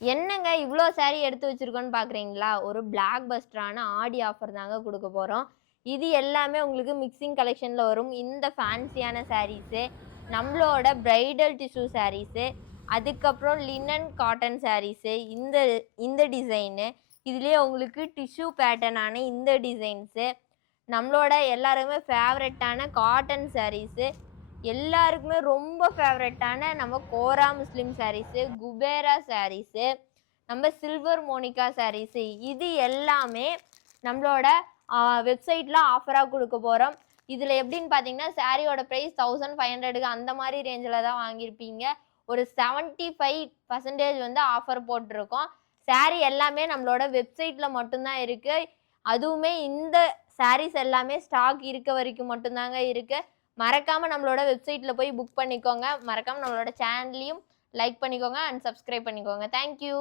என்னங்க இவ்ளோ சாரி எடுத்து வச்சிருக்கோன்னு பார்க்குறீங்களா? ஒரு பிளாக் பஸ்டரான ஆடி ஆஃபர் தாங்க குடுக்க போறோம். இது எல்லாமே உங்களுக்கு மிக்ஸிங் கலெக்ஷன்ல வரும். இந்த ஃபேன்சியான சாரீஸு, நம்மளோட பிரைடல் டிஷ்யூ சாரீஸு, அதுக்கப்புறம் லினன் காட்டன் சாரீஸு, இந்த இந்த டிசைனு, இதுலயே உங்களுக்கு டிஷ்யூ பேட்டர்னான இந்த டிசைன்ஸு, நம்மளோட எல்லாருமே ஃபேவரட்டான காட்டன் சாரீஸு, எல்லாருக்குமே ரொம்ப ஃபேவரட்டான நம்ம கோரா முஸ்லிம் சாரீஸு, குபேரா சாரீஸு, நம்ம சில்வர் மோனிகா சாரீஸு இது எல்லாமே நம்மளோட வெப்சைட்ல ஆஃபரா குடுக்க போறோம். இதுல எப்படின்னு பார்த்தீங்கன்னா, சாரியோட பிரைஸ் 1500க்கு அந்த மாரி ரேஞ்சில தான் வாங்கியிருப்பீங்க. ஒரு 75% வந்து ஆஃபர் போட்டிருக்கோம். சாரி எல்லாமே நம்மளோட வெப்சைட்ல மட்டும் தான் இருக்கு. அதுவுமே இந்த சாரீஸ் எல்லாமே ஸ்டாக் இருக்க வரைக்கும் மட்டும் தாங்க இருக்கு. மறக்காம நம்மளோட வெப்சைட்ல போய் புக் பண்ணிக்கோங்க. மறக்காம நம்மளோட சேனலையும் லைக் பண்ணிக்கோங்க அண்ட் சப்ஸ்கிரைப் பண்ணிக்கோங்க. Thank you.